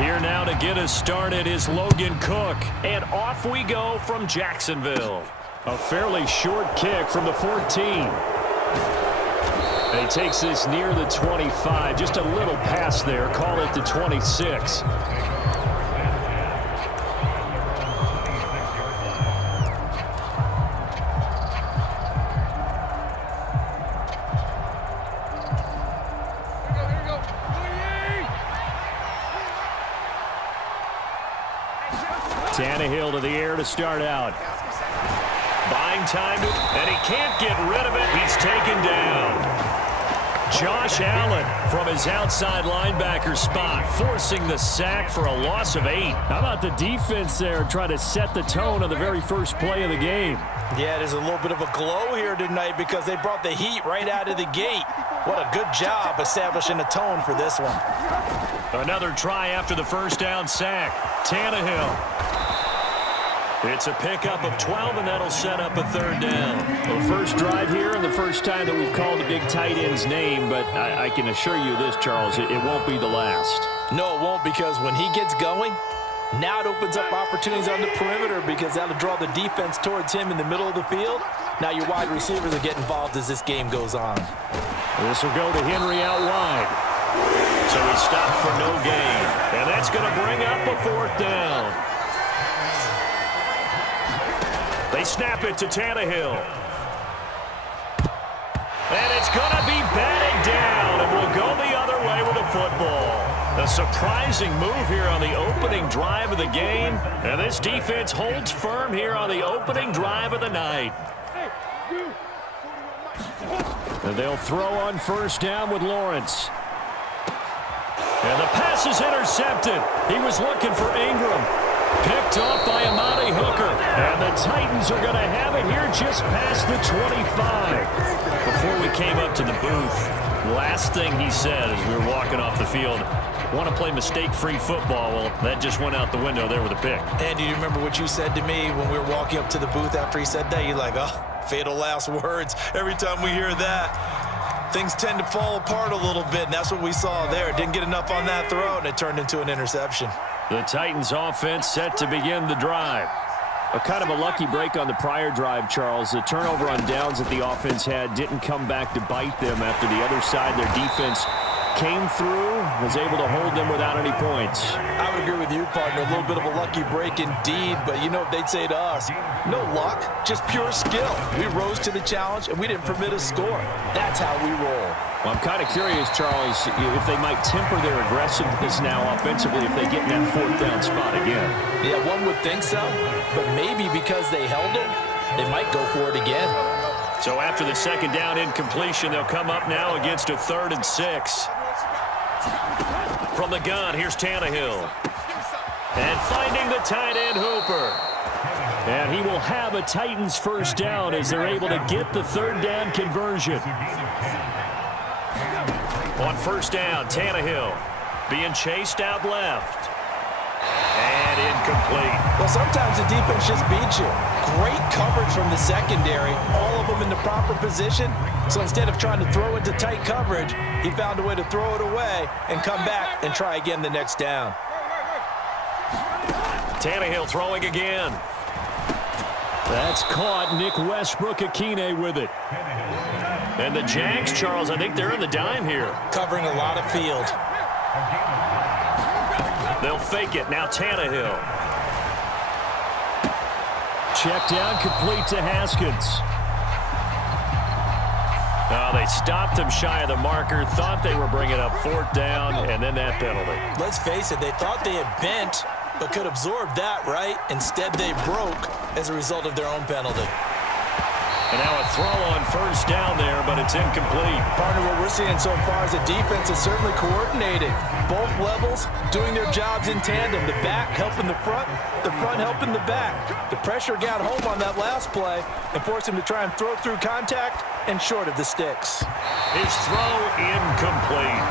Here now to get us started is Logan Cook. And off we go from Jacksonville. A fairly short kick from the 14. And he takes this near the 25. Just a little pass there. Call it the 26. Tannehill to the air to start out. Buying time, and he can't get rid of it. He's taken down. Josh Allen from his outside linebacker spot, forcing the sack for a loss of 8. How about the defense there trying to set the tone on the very first play of the game? Yeah, there's a little bit of a glow here tonight because they brought the heat right out of the gate. What a good job establishing a tone for this one. Another try after the first down sack. Tannehill. It's a pickup of 12, and that'll set up a third down. The first drive here and the first time that we've called the big tight end's name, but I can assure you this, Charles, it won't be the last. No, it won't, because when he gets going, now it opens up opportunities on the perimeter because that'll draw the defense towards him in the middle of the field. Now your wide receivers will get involved as this game goes on. This will go to Henry out wide. So he stopped for no gain, and that's going to bring up a fourth down. They snap it to Tannehill. And it's going to be batted down, and we'll go the other way with the football. A surprising move here on the opening drive of the game, and this defense holds firm here on the opening drive of the night. And they'll throw on first down with Lawrence. And the pass is intercepted. He was looking for Ingram. Picked off by Amani Hooker. And the Titans are going to have it here just past the 25. Before we came up to the booth, last thing he said as we were walking off the field, want to play mistake-free football. Well, that just went out the window there with a pick. And do you remember what you said to me when we were walking up to the booth after he said that? You're like, oh, fatal last words. Every time we hear that, things tend to fall apart a little bit, and that's what we saw there. Didn't get enough on that throw, and it turned into an interception. The Titans offense set to begin the drive. A kind of a lucky break on the prior drive, Charles. The turnover on downs that the offense had didn't come back to bite them after the other side. Their defense came through, was able to hold them without any points. I would agree with you, partner. A little bit of a lucky break indeed, but you know what they'd say to us? No luck, just pure skill. We rose to the challenge, and we didn't permit a score. That's how we roll. Well, I'm kind of curious, Charles, if they might temper their aggressiveness now offensively if they get in that fourth down spot again. Yeah, one would think so, but maybe because they held them, they might go for it again. So after the second down incompletion, they'll come up now against a 3rd and 6. From the gun, here's Tannehill. And finding the tight end, Hooper. And he will have a Titans first down as they're able to get the 3rd down conversion. On first down, Tannehill being chased out left. And incomplete. Well, sometimes the defense just beats you. Great coverage from the secondary, all of them in the proper position. So instead of trying to throw into tight coverage, he found a way to throw it away and come back and try again the next down. Tannehill throwing again. That's caught. Nick Westbrook-Akine with it. And the Jags, Charles, I think they're in the dime here. Covering a lot of field. They'll fake it. Now Tannehill. Check down, complete to Haskins. Oh, they stopped him shy of the marker, thought they were bringing up 4th down, and then that penalty. Let's face it, they thought they had bent, but could absorb that, right? Instead, they broke as a result of their own penalty. And now a throw on first down there, but it's incomplete. Partner, what we're seeing so far is the defense is certainly coordinated. Both levels doing their jobs in tandem. The back helping the front helping the back. The pressure got home on that last play and forced him to try and throw through contact and short of the sticks. His throw incomplete.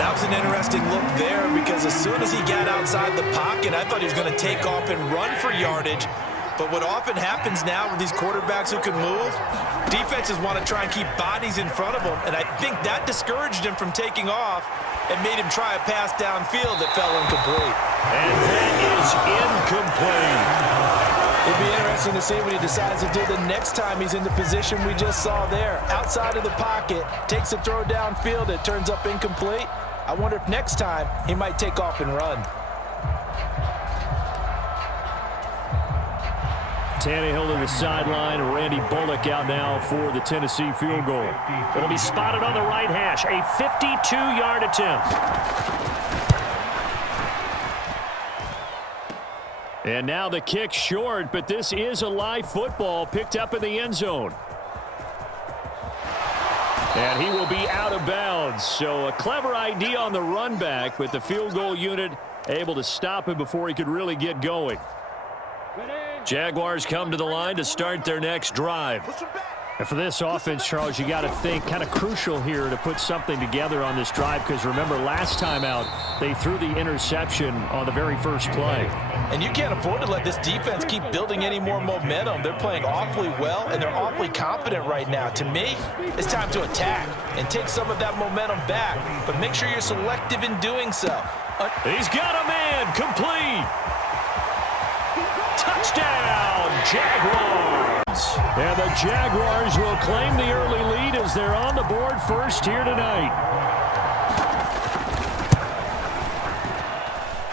That was an interesting look there because as soon as he got outside the pocket, I thought he was going to take off and run for yardage. But what often happens now with these quarterbacks who can move, defenses want to try and keep bodies in front of them, and I think that discouraged him from taking off. and made him try a pass downfield that fell incomplete. And that is incomplete. It'll be interesting to see what he decides to do the next time he's in the position we just saw there. Outside of the pocket, takes a throw downfield, it turns up incomplete. I wonder if next time he might take off and run. Tannehill to the sideline. Randy Bullock out now for the Tennessee field goal. It'll be spotted on the right hash. A 52-yard attempt. And now the kick short, but this is a live football picked up in the end zone. And he will be out of bounds. So a clever idea on the run back, but the field goal unit able to stop him before he could really get going. Jaguars come to the line to start their next drive. And for this offense, Charles, you got to think kind of crucial here to put something together on this drive, because remember last time out they threw the interception on the very first play. And you can't afford to let this defense keep building any more momentum. They're playing awfully well, and they're awfully confident right now. To me, it's time to attack and take some of that momentum back, but make sure you're selective in doing so. He's got a man, complete. Touchdown, Jaguars. And the Jaguars will claim the early lead as they're on the board first here tonight.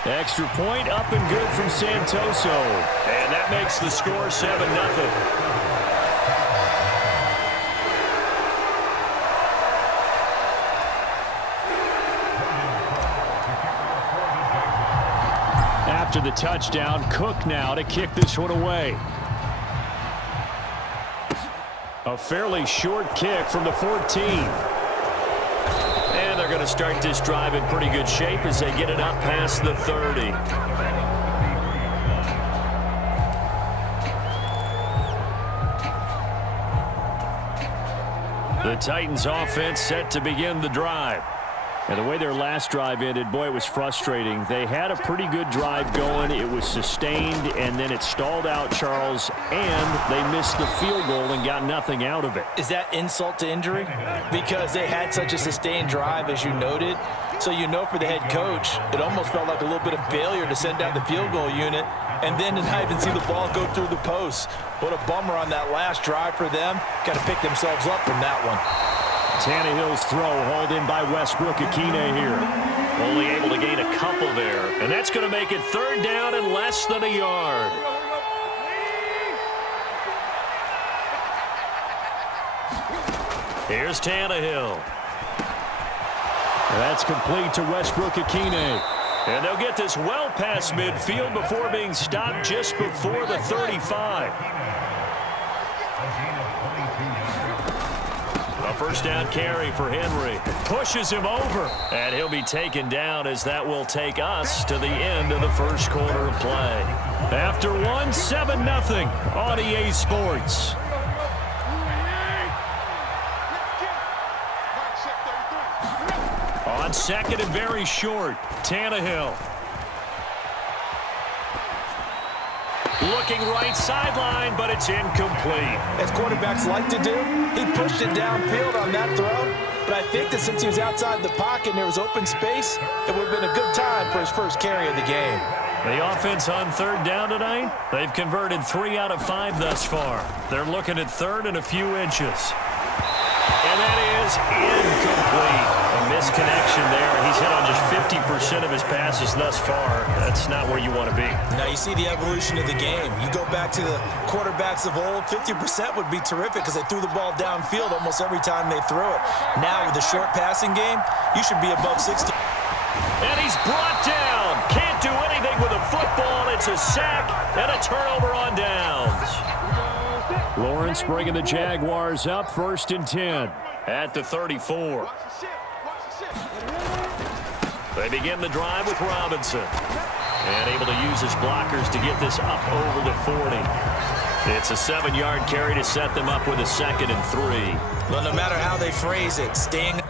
Extra point up and good from Santoso. And that makes the score 7-0. After the touchdown, Cook now to kick this one away. A fairly short kick from the 14. And they're going to start this drive in pretty good shape as they get it up past the 30. The Titans offense set to begin the drive. And the way their last drive ended, boy, it was frustrating. They had a pretty good drive going. It was sustained, and then it stalled out, Charles, and they missed the field goal and got nothing out of it. Is that insult to injury? Because they had such a sustained drive, as you noted. So you know for the head coach, it almost felt like a little bit of failure to send out the field goal unit and then to not even see the ball go through the post. What a bummer on that last drive for them. Got to pick themselves up from that one. Tannehill's throw hauled in by Westbrook-Ikhine here. Only able to gain a couple there. And that's going to make it third down and less than a yard. Here's Tannehill. That's complete to Westbrook-Ikhine. And they'll get this well past midfield before being stopped just before the 35. A first down carry for Henry. Pushes him over. And he'll be taken down as that will take us to the end of the first quarter of play. After one, 7-0 on EA Sports. On second and very short, Tannehill. Looking right sideline, but it's incomplete. As quarterbacks like to do, he pushed it downfield on that throw. But I think that since he was outside the pocket and there was open space, it would have been a good time for his first carry of the game. The offense on third down tonight, they've converted 3 out of 5 thus far. They're looking at third and a few inches. And that is incomplete. A misconnection there. He's hit on just 50% of his passes thus far. That's not where you want to be. Now you see the evolution of the game. You go back to the quarterbacks of old, 50% would be terrific because they threw the ball downfield almost every time they threw it. Now with the short passing game, you should be above 60. And he's brought down. Can't do anything with a football. It's a sack and a turnover on downs. Lawrence bringing the Jaguars up first and 10 at the 34. They begin the drive with Robinson. And able to use his blockers to get this up over the 40. It's a 7-yard carry to set them up with a 2nd and 3. Well, no matter how they phrase it, staying